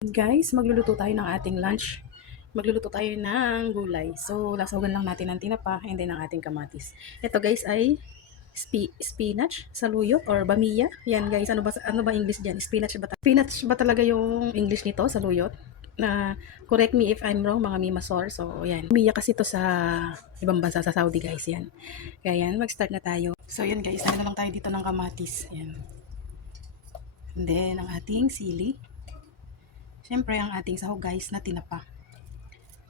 Guys, magluluto tayo ng ating lunch. Magluluto tayo ng gulay. So, lasagan lang natin ang tinapa and then ang ating kamatis. Ito guys ay spinach, saluyot or bamiya. Yan guys, ano ba English diyan? Spinach ba talaga yung English nito, saluyot? Na correct me if I'm wrong mga mimasor. So, yan. Bamiya kasi to sa ibang bansa sa Saudi guys, yan. Kaya yan, mag-start na tayo. So, yan guys, na lang tayo dito ng kamatis. Yan. And then ang ating sili. Siyempre, ang ating sahog guys na tinapa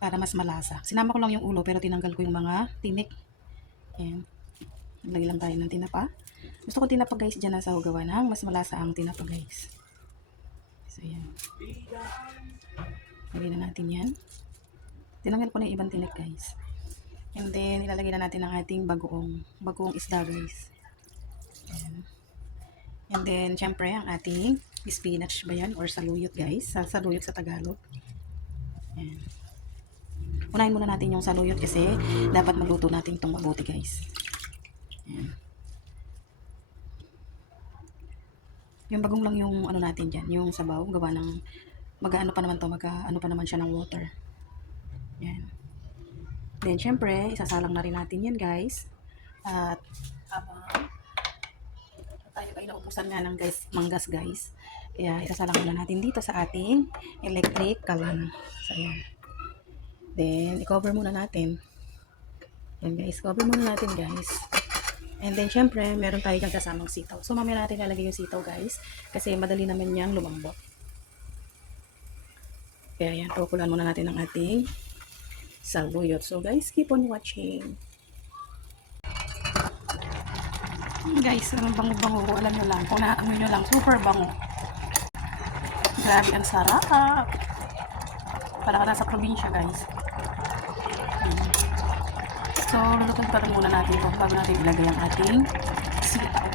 para mas malasa. Sinama ko lang yung ulo pero tinanggal ko yung mga tinik. Ayan. Lagay lang tayo ng tinapa. Gusto ko tinapa guys dyan na sahog gawa ng mas malasa ang tinapa guys. So, ayan. Lagay na natin yan. Tinanggal ko na yung ibang tinik guys. And then, ilalagay na natin ang ating bagoong isda guys. Ayan. And then, syempre, ang ating spinach ba yan? Or saluyot guys. Saluyot sa Tagalog. Ayan. Unahin muna natin yung saluyot kasi dapat magluto natin itong mabuti guys. Ayan. Yung bagong lang yung ano natin dyan. Yung sabaw. Gawa ng mag-ano pa naman to. Mag-ano pa naman siya ng water. Ayan. Then, syempre, isasalang na rin natin yan guys. At habang tayo ay naubusan nga ng manggas guys. Kaya isasalang muna natin dito sa ating electric kalan. So, ayan. Then, i-cover muna natin. Yan guys, cover muna natin guys. And then, syempre, meron tayo dyan kasamang sitaw. So, mamaya natin lalagay yung sitaw guys. Kasi madali naman niyang lumambot. Kaya yan, kukulan muna natin ang ating saluyot. So, guys, keep on watching. Guys, ang bango-bango ko, alam nyo lang, kung naamoy nyo lang, super bango. Grabe, ang sarap. Para ka nasa probinsya, guys. So, lulutuin pa rin muna natin ito bago natin ilagay ang ating sitaw.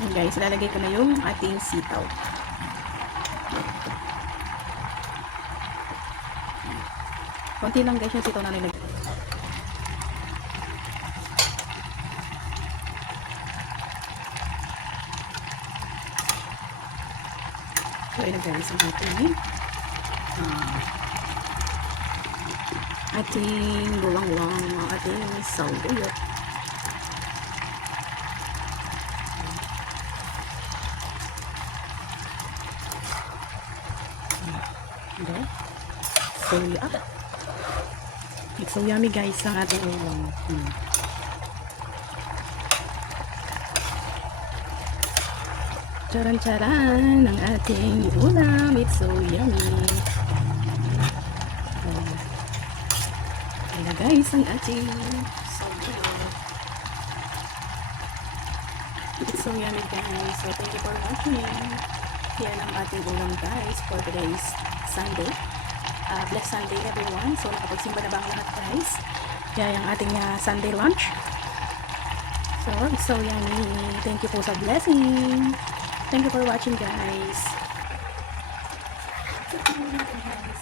And guys, ilalagay ko na yung ating sitaw. Konti lang guys yung sitaw na nilagay. So, ito guys, ang ating bulang-bulang ng ating saluyot. Okay. So, yeah. It's so yummy guys ang ating ulam. Charan-charan ang ating ulam. It's so yummy. Ayan na guys ang ating saluyot. It's so yummy guys. So thank you for watching. Yan ang ating ulam guys for today's Sunday. Blessed Sunday everyone. So nakapagsimba na ba ang lahat guys? Kaya yung ating Sunday lunch. So it's so yummy. Thank you po sa blessing. Thank you for watching guys. Thank you guys.